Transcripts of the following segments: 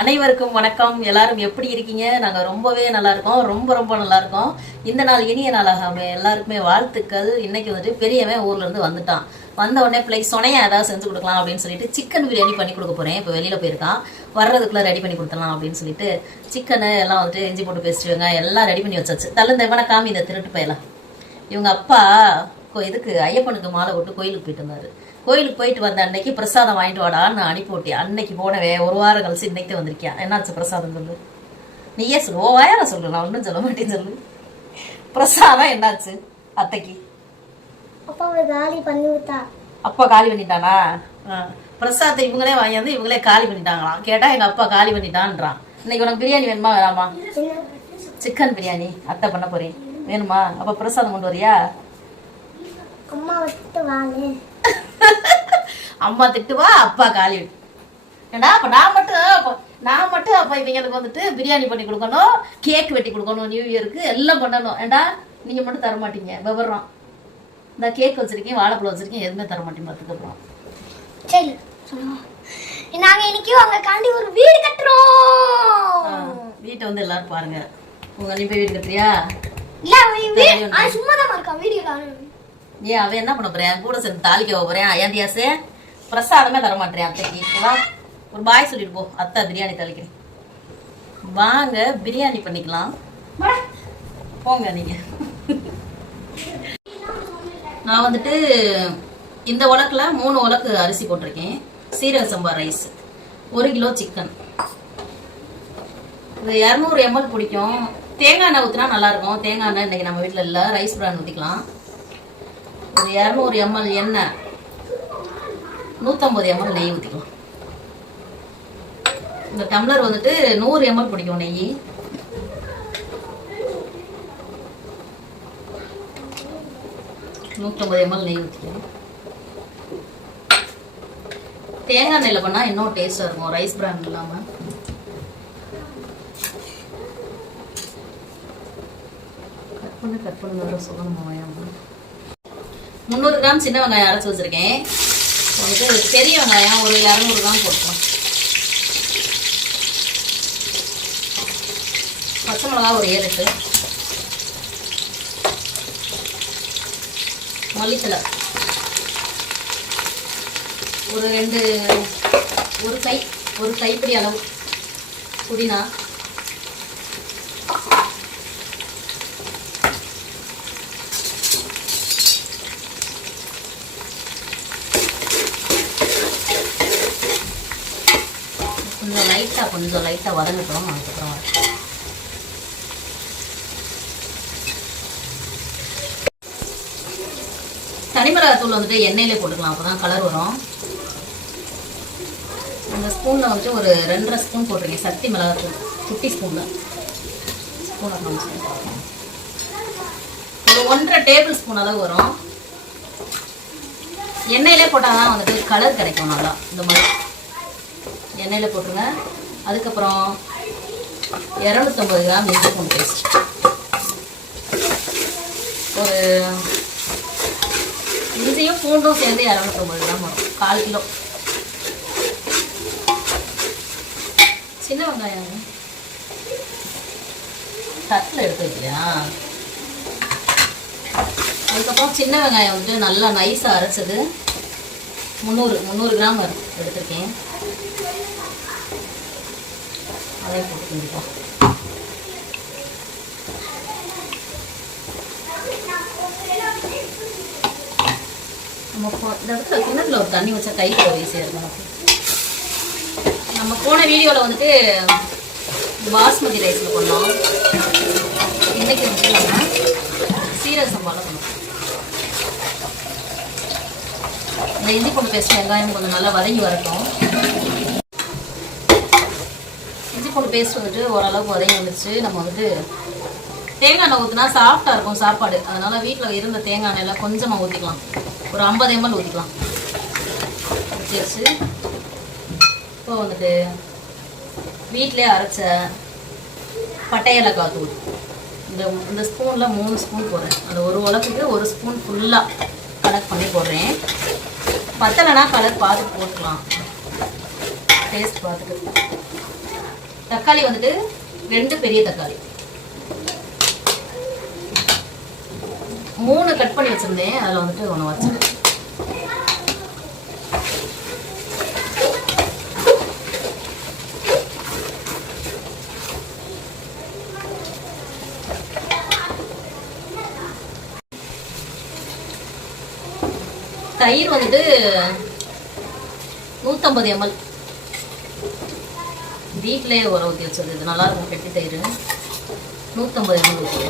அனைவருக்கும் வணக்கம். எல்லாரும் எப்படி இருக்கீங்க? நாங்க ரொம்பவே நல்லா இருக்கோம். ரொம்ப ரொம்ப நல்லா இருக்கோம். இந்த நாள் இனிய நாளாக எல்லாருக்குமே வாழ்த்துக்கள். இன்னைக்கு வந்துட்டு பெரியவன் ஊர்ல இருந்து வந்துட்டான். வந்த உடனே பிள்ளைக்கு சொனையா ஏதாவது செஞ்சு கொடுக்கலாம் அப்படின்னு சொல்லிட்டு சிக்கன் பிரியாணி பண்ணி கொடுக்க போறேன். இப்போ வெளியில போயிருக்கான், வர்றதுக்குள்ள ரெடி பண்ணி கொடுத்துடலாம் அப்படின்னு சொல்லிட்டு சிக்கனு எல்லாம் வந்துட்டு இஞ்சி போட்டு பேசிட்டு எல்லாம் ரெடி பண்ணி வச்சாச்சு. தள்ள இந்த காமி இந்த திருட்டு பயலாம். இவங்க அப்பா இதுக்கு ஐயப்பனுக்கு மாலை போட்டு கோயிலுக்கு போயிட்டு இருந்தாரு. கோயிலுக்கு போயிட்டு வந்த அன்னைக்கு பிரசாதம் வாங்கிட்டு வாடான்னு அனுப்பி விட்டேன். அன்னைக்கு போனவே ஒரு வாரம் கழிச்சு இன்னைக்கு வந்திருக்கேன். என்னாச்சு பிரசாதம் சொல்லு, நீயே சொல்லு. ஓ வாயார சொல்லு, நான் ஒன்றும் சொல்ல மாட்டேன்னு சொல்லு. பிரசாதம் என்னாச்சு? அத்தைக்கு அப்பா காலி பண்ணிட்டானா? பிரசாதத்தை இவங்களே வாங்கியாந்து இவங்களே காலி பண்ணிட்டாங்களாம். கேட்டா எங்க அப்பா காலி பண்ணிட்டான்றான். இன்னைக்கு உனக்கு பிரியாணி வேணுமா வேணாமா? சிக்கன் பிரியாணி அத்தை பண்ண போறேன். வேணுமா? அப்ப பிரசாதம் கொண்டு வரியா? அம்மா திட்டுவா, அப்பா காலி. ஏண்டா அப்ப நான் மட்டும் அப்ப இவங்களுக்கு வந்துட்டு பிரியாணி பண்ணி கொடுக்கணும், கேக் வெட்டி கொடுக்கணும், நியூ இயருக்கு எல்லாம் பண்ணணும். ஏண்டா நீங்க மட்டும் தர மாட்டீங்க? விவரம் இந்த கேக் வச்சிருக்கேன், வாழைப்பழம் வச்சிருக்கேன், எதுவுமே தர மாட்டேன். அதுக்கப்புறம் சரி நாங்க இன்னைக்கு உங்க காண்டி ஒரு வீடு கட்டுறோம். வீட்டை வந்து எல்லாரும் பாருங்க. உங்க நீ போய் வீடு கட்டுறியா? இல்ல சும்மாதான் இருக்கா வீடியோல. ஏன் அவன் என்ன பண்ண போறேன்? கூட சேர்ந்து தாளிக்க போறேன். ஏந்தியாசே பிரசாதமே தர மாட்டேன் அத்தைக்கு. ஒரு பாய் சொல்லிட்டு போ, அத்தா பிரியாணி தாளிக்கிறேன். வாங்க பிரியாணி பண்ணிக்கலாம், போங்க நீங்க. நான் வந்துட்டு இந்த உலக்குல 3 உலக்கு அரிசி போட்டிருக்கேன். சீரக சம்பா ரைஸ், 1 கிலோ சிக்கன். இது 200 ml பிடிக்கும். தேங்காய் எண்ணெய் ஊற்றினா நல்லா இருக்கும். தேங்காய் எண்ணெய் இன்னைக்கு நம்ம வீட்டில் இல்லை, ரைஸ் பிரான் ஊற்றிக்கலாம். ஒரு 200 ml எண்ணெய், 150 ml நெய் ஊற்றிக்கலாம். இந்த டம்ளர் வந்துட்டு 100 ml பிடிக்கும் நெய். நெய் ஊற்றிக்கலாம். தேங்காய் எண்ணெயில் பண்ணா இன்னும் டேஸ்டா இருக்கும், ரைஸ் பிரான் இல்லாம. கட் பண்ண வேற சொல்லணும். 300 கிராம் சின்ன வெங்காயம் அரைச்சி வச்சிருக்கேன். வந்துட்டு பெரிய வெங்காயம் ஒரு 200 கிராம் போட்டுக்கலாம். பச்சை மிளகா ஒரு 7-8, மல்லித்தலை ஒரு கைப்பிடி அளவு, புதினா, கொஞ்சம் லைட்டா வதங்கட்டும். அதுக்கப்புறம் தனிமிளகாத்தூள் வந்துட்டு எண்ணெயிலே போட்டுக்கலாம், அப்பதான் கலர் வரும். இந்த ஸ்பூன்ல வந்துட்டு ஒரு 2.5 ஸ்பூன் போட்டிருக்கேன் சக்தி மிளகாத்தூள், குட்டி ஸ்பூன்ல. ஒரு 1.5 டேபிள் ஸ்பூன் அளவு வரும். எண்ணெயிலே போட்டாதான் வந்துட்டு கலர் கிடைக்கும் நல்லா. இந்த மாதிரி எண்ணெயில போட்டுருங்க. அதுக்கப்புறம் 250 கிராம் இஞ்சி பூண்டு பேஸ்ட், ஒரு இஞ்சியும் பூண்டும் சேர்ந்து 250 கிராம் வரும், 1/4 கிலோ. சின்ன வெங்காயம் தட்டில் எடுத்து வைக்கலையா? அதுக்கப்புறம் சின்ன வெங்காயம் வந்துட்டு நல்லா நைஸாக அரைச்சது 300 கிராம் எடுத்துருக்கேன். அதே போட்டுக்கிட்டோம். நம்ம இந்த இடத்துல கிணத்துல ஒரு தண்ணி வச்சா கை போய் சேரும். நம்ம போன வீடியோவில் வந்துட்டு பாஸ்மதி ரைஸில் பண்ணோம். இன்னைக்கு வந்து நம்ம சீரக சம்பாவில் பண்ணோம். இந்த இஞ்சி பூண்டு பேஸ்ட் வெங்காயம் கொஞ்சம் நல்லா வதங்கி வரட்டும். இஞ்சி பூண்டு பேஸ்ட் வந்துட்டு ஓரளவுக்கு வதங்கி வந்துச்சு. நம்ம வந்துட்டு தேங்காய் எண்ணெய் ஊற்றினா சாஃப்டாக இருக்கும் சாப்பாடு. அதனால் வீட்டில் இருந்த தேங்காய் எண்ணெயில் கொஞ்சமாக ஊற்றிக்கலாம், ஒரு 50 ml ஊற்றிக்கலாம். வச்சு இப்போ வந்துட்டு வீட்டிலே அரைச்ச பட்டை ஏலக்காய் தூள் இந்த ஸ்பூனில் 3 ஸ்பூன் போடுறேன். அந்த ஒரு உலக்குக்கு 1 ஸ்பூன் ஃபுல்லாக கலெக்ட் பண்ணி போடுறேன். பத்தலைனா கலர் பார்த்து போட்டுக்கலாம், டேஸ்ட் பார்த்துட்டு. தக்காளி வந்துட்டு 2 பெரிய தக்காளி, 3 கட் பண்ணி வச்சிருந்தேன், அதில் வந்துட்டு 1 வச்சேன். தயிர் வந்துட்டு 150 ml வீட்டிலே உர ஊற்றி வச்சது. இது நல்லா இருக்கும், கெட்டி தயிர். 150 ml ஊற்றி.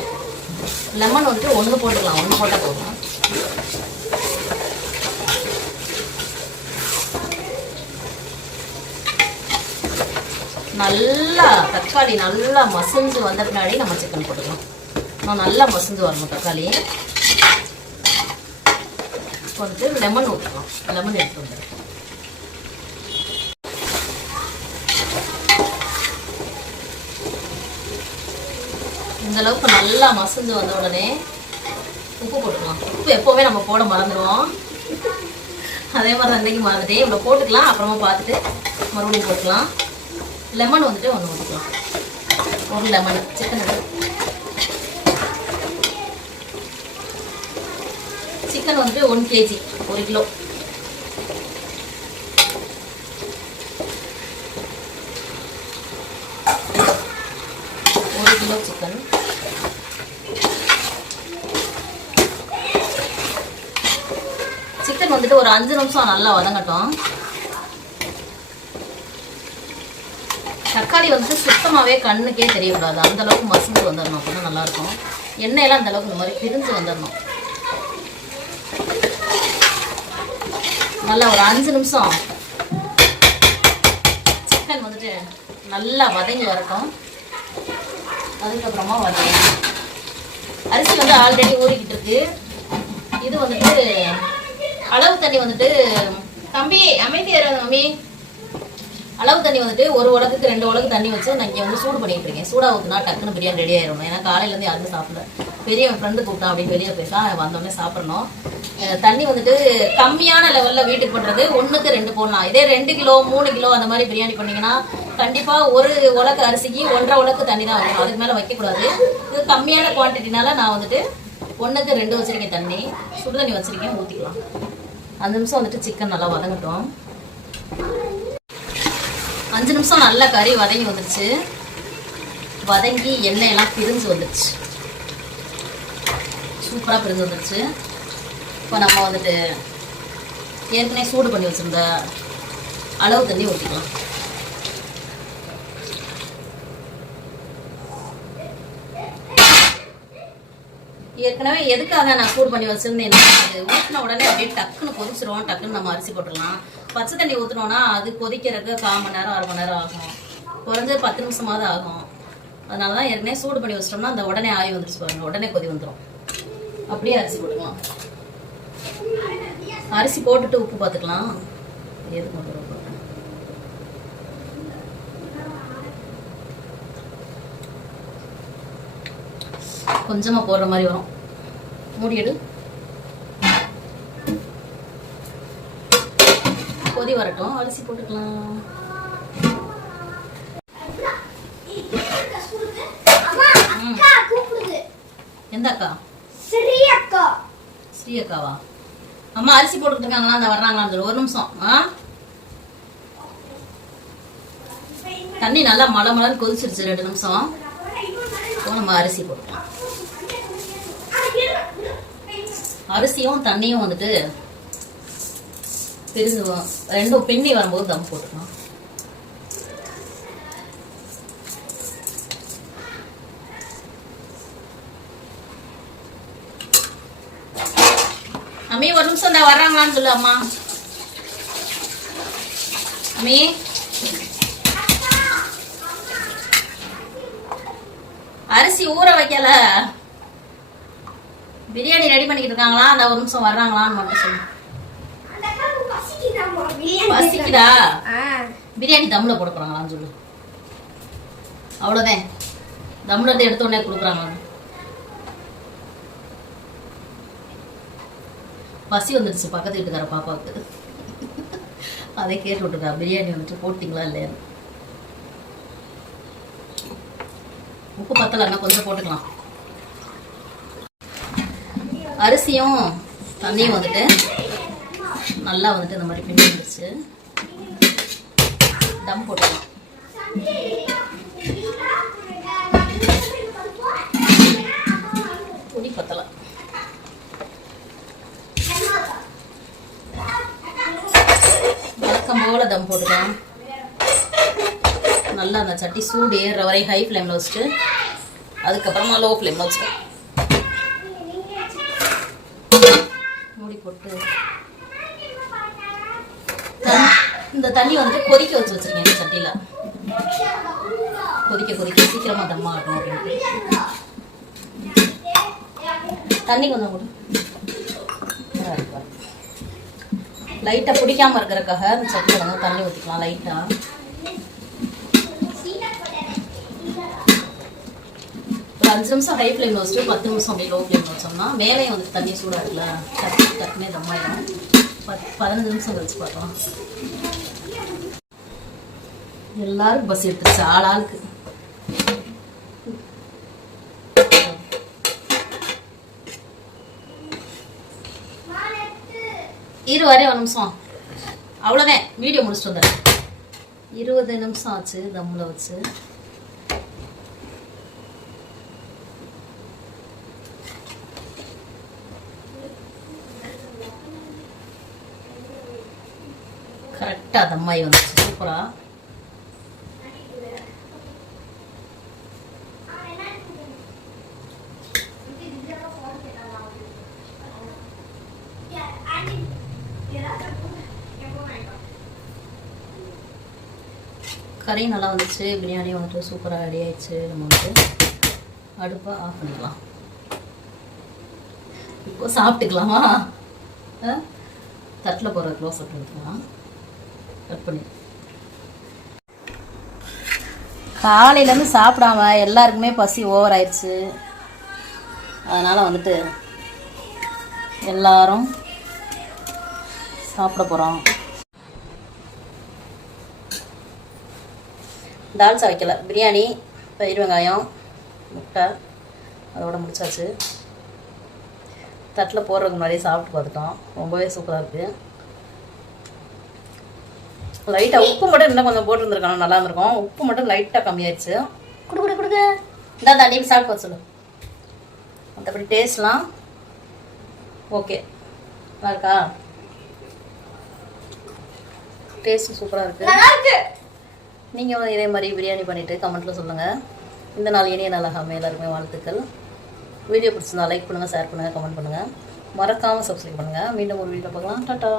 லெமன் வந்துட்டு 1 போட்டுக்கலாம், 1 போட்டால் போதும். நல்லா தக்காளி நல்லா மசிஞ்சு வந்த பின்னாடி நம்ம சிக்கன் போட்டுக்கலாம். நான் நல்லா மசிஞ்சு வரணும் தக்காளி. வந்துட்டு லெமன் ஊற்றலாம், லெமன் எடுத்து வந்துடும். இந்த அளவுக்கு நல்லா மசிஞ்சு வந்த உடனே உப்பு போட்டுக்கலாம். உப்பு எப்போவுமே நம்ம போட மறந்துடுவோம், அதே மாதிரி அன்றைக்கி மறந்துட்டே இவ்வளோ போட்டுக்கலாம். அப்புறமா பார்த்துட்டு மறுபடியும் போட்டுக்கலாம். லெமன் வந்துட்டு 1 ஊற்றிக்கலாம், 1 லெமன். சிக்கன் வந்துட்டு 1 kg, 1 கிலோ. சிக்கன் சிக்கன் வந்துட்டு ஒரு 5 நிமிஷம் நல்லா வதங்கட்டும். தக்காளி வந்துட்டு சுத்தமாகவே கண்ணுக்கே தெரியக்கூடாது, அந்த அளவுக்கு மசிஞ்சு வந்துடணும். அப்படின்னா நல்லாயிருக்கும். எண்ணெயெல்லாம் அந்த அளவுக்கு இந்த மாதிரி பிரிஞ்சு வந்துடணும். நல்லா ஒரு 5 நிமிஷம் சிக்கன் வந்துட்டு நல்லா வதங்கி வரட்டும். அதுக்கப்புறமா வதங்கணும். அரிசி வந்து ஆல்ரெடி ஊறிக்கிட்டு இருக்கு. இது வந்துட்டு அளவு தண்ணி வந்துட்டு, தம்பி அமைதியாக மம்மி, அளவு தண்ணி வந்துட்டு 1 உலகுக்கு 2 உலகு தண்ணி வச்சு நான் இங்கே வந்து சூடு பண்ணிட்டு இருக்கேன். சூடாக ஊற்றினா டக்குன்னு பிரியாணி ரெடி ஆயிடும். ஏன்னா காலையிலேருந்து யாருமே சாப்பிடல. பெரிய ஃப்ரெண்டு கூப்பிட்டான் அப்படின்னு வெளியே போயிருக்கான், வந்தோடனே சாப்பிடணும். தண்ணி வந்துட்டு கம்மியான லெவலில் வீட்டுக்கு பண்ணுறது 1க்கு 2 போடலாம். இதே 2 கிலோ 3 கிலோ அந்த மாதிரி பிரியாணி பண்ணிங்கன்னா கண்டிப்பாக 1 உலக்கு அரிசிக்கு 1.5 உலக்கு தண்ணி தான் வைக்கணும், அதுக்கு மேலே வைக்கக்கூடாது. இது கம்மியான குவான்டிட்டினால நான் வந்துட்டு 1க்கு 2 வச்சுருக்கேன். தண்ணி சுடுதண்ணி வச்சுருக்கேன், ஊற்றிக்கலாம். 5 நிமிஷம் வந்துட்டு சிக்கன் நல்லா வதங்கட்டும். 5 நிமிஷம் நல்லா கறி வதங்கி வந்துடுச்சு. வதங்கி எண்ணெயெல்லாம் பிரிஞ்சு வந்துடுச்சு, சூப்பராக பிரிஞ்சு வந்துடுச்சு. இப்போ நம்ம வந்துட்டு ஏற்கனவே சூடு பண்ணி வச்சுருந்த அளவு தண்ணி ஊற்றிக்கலாம். ஏற்கனவே எதுக்காக நான் சூடு பண்ணி வச்சுருந்தேன்னா, அது ஊற்றின உடனே அப்படியே டக்குன்னு கொதிச்சிரும். டக்குன்னு நம்ம அரிசி போட்டுடலாம். பச்சை தண்ணி ஊற்றினோன்னா அது கொதிக்கிறதுக்கு 1/4 மணி நேரம் 1/2 மணி நேரம் ஆகும், குறைஞ்சது 10 நிமிஷமாவது ஆகும். அதனால தான் ஏற்கனவே சூடு பண்ணி வச்சிட்டோம்னா அந்த உடனே ஆவி வந்துருச்சு பாருங்க, உடனே கொதி வந்துடும். அப்படியே அரிசி போட்டுக்கலாம். அரிசி போட்டுட்டு உப்பு பார்த்துக்கலாம். எதுக்கு மட்டும் போட்டேன், கொஞ்சமாக போடுற மாதிரி வரும். மூடிடு, கொதி வரட்டும், அரிசி போட்டுக்கலாம். எந்த அக்கா? ஸ்ரீ அக்காவா? அம்மா அரிசி போட்டுக்கிட்டு இருக்காங்களா, அந்த வர்றாங்களான்னு சொல்லு. 1 நிமிஷம். தண்ணி நல்லா மழை மழைன்னு கொதிச்சிருச்சு. 2 நிமிஷம் நம்ம அரிசி போட்டுக்கலாம். அரிசியும் தண்ணியும் வந்துட்டு பிரிஞ்சு 2 பின்னி வரும்போது தம் போட்டுக்கலாம். அம்மி 1 நிமிஷம் இந்த வர்றாங்களான்னு சொல்லு. அம்மா அம்மி, அரிசி ஊற வைக்கல, பிரியாணி ரெடி பண்ணிக்கிட்டு இருக்காங்களா, அந்த 1 நிமிஷம் வர்றாங்களான்னு மட்டும் சொல்லு. பசிக்குதா? பிரியாணி தம்ல போட போறாங்களான்னு சொல்லு. அவ்வளவுதான், தம்ல இருந்து எடுத்த உடனே கொடுக்குறாங்க. பசி வந்துடுச்சு பக்கத்து வீட்டுக்கார பாப்பாவுக்கு, அதை கேட்டு விட்டுருக்கா பிரியாணி வந்துட்டு போட்டிங்களா இல்லையா. உப்பு பத்தலைன்னா கொஞ்சம் போட்டுக்கலாம். அரிசியும் தண்ணியும் வந்துட்டு நல்லா வந்துட்டு இந்த மாதிரி பின்னி வந்துருச்சு. தம் போட்டுக்கலாம். பொடி பத்தலை. வழக்கம் போல தம் போட்டுக்கலாம். நல்லா அந்த சட்டி சூடு ஏறுற வரை ஹை ஃப்ளேமில் வச்சுட்டு அதுக்கப்புறமா லோ ஃப்ளேமில் வச்சுக்கலாம். மூடி போட்டு இந்த தண்ணி வந்துட்டு கொதிக்க வச்சு வச்சிருக்கேன் இந்த சட்டியில். கொதிக்க கொதிக்க சீக்கிரமா தம்மா ஆகட்டும் அப்படின்ட்டு தண்ணி கொஞ்சம் கூட லைட்டாக பிடிக்காம இருக்கிறதுக்காக இந்த சட்டியில் வந்து தண்ணி ஊற்றிக்கலாம் லைட்டாக. ஒரு 5 நிமிஷம் ஹை ஃப்ளேமில் வச்சுட்டு 10 நிமிஷம் அப்படியே லோ ஃப்ளேமில் வச்சோம்னா மேலே வந்துட்டு தண்ணி சூடாக இருக்குல்ல, டக்குனே தம்மாயிடும். 15 நிமிஷம் கழிச்சு பார்க்கலாம். எல்லாருக்கும் பஸ் எடுத்துருச்சு ஆளாளுக்கு. வரே ஒரு நிமிஷம் அவ்வளோதான், வீடியோ முடிச்சுட்டு வந்தேன். 20 நிமிஷம் ஆச்சு தம்மில் வச்சு. கரெக்டாக தம்மாயி வந்துச்சு சூப்பரா. கறி நல்லா வந்துச்சு, பிரியாணி வந்துட்டு சூப்பராக ரெடி ஆயிடுச்சு. நம்ம வந்துட்டு அடுப்பை ஆஃப் பண்ணிக்கலாம். இப்போ சாப்பிட்டுக்கலாமா? தட்டில் போகிற க்ளோஸ் அப் எடுத்துக்கலாம். கட் பண்ணி காலையிலேருந்து சாப்பிடாம எல்லாருக்குமே பசி ஓவர் ஆயிடுச்சு. அதனால் வந்துட்டு எல்லாரும் சாப்பிட போகிறோம். தால்சா வைக்கல, பிரியாணி, பயிர் வெங்காயம், முட்டை அதோட முடிச்சாச்சு. தட்டில் போடுறதுக்கு முன்னாடியே சாப்பிட்டு பார்த்துட்டோம். ரொம்பவே சூப்பராக இருக்குது. லைட்டாக உப்பு மட்டும் இன்னும் கொஞ்சம் போட்டுருந்துருக்கணும், நல்லா இருந்திருக்கும். உப்பு மட்டும் லைட்டாக கம்மியாயிடுச்சு. கொடுங்க இந்தா தண்ணி சாப்பிட்டு வர சொல்லு. மற்றபடி டேஸ்ட்லாம் ஓகே, நல்லா இருக்கா? டேஸ்ட் சூப்பராக இருக்குது. நீங்கள் இதே மாதிரி பிரியாணி பண்ணிவிட்டு கமெண்ட்டில் சொல்லுங்கள். இந்த நாள் இனிய நாளாக எல்லாருக்குமே வாழ்த்துக்கள். வீடியோ பிடிச்சிருந்தா லைக் பண்ணுங்கள், ஷேர் பண்ணுங்கள், கமெண்ட் பண்ணுங்கள். மறக்காமல் சப்ஸ்கிரைப் பண்ணுங்கள். மீண்டும் ஒரு வீடியோ பார்க்கலாம். டாட்டா.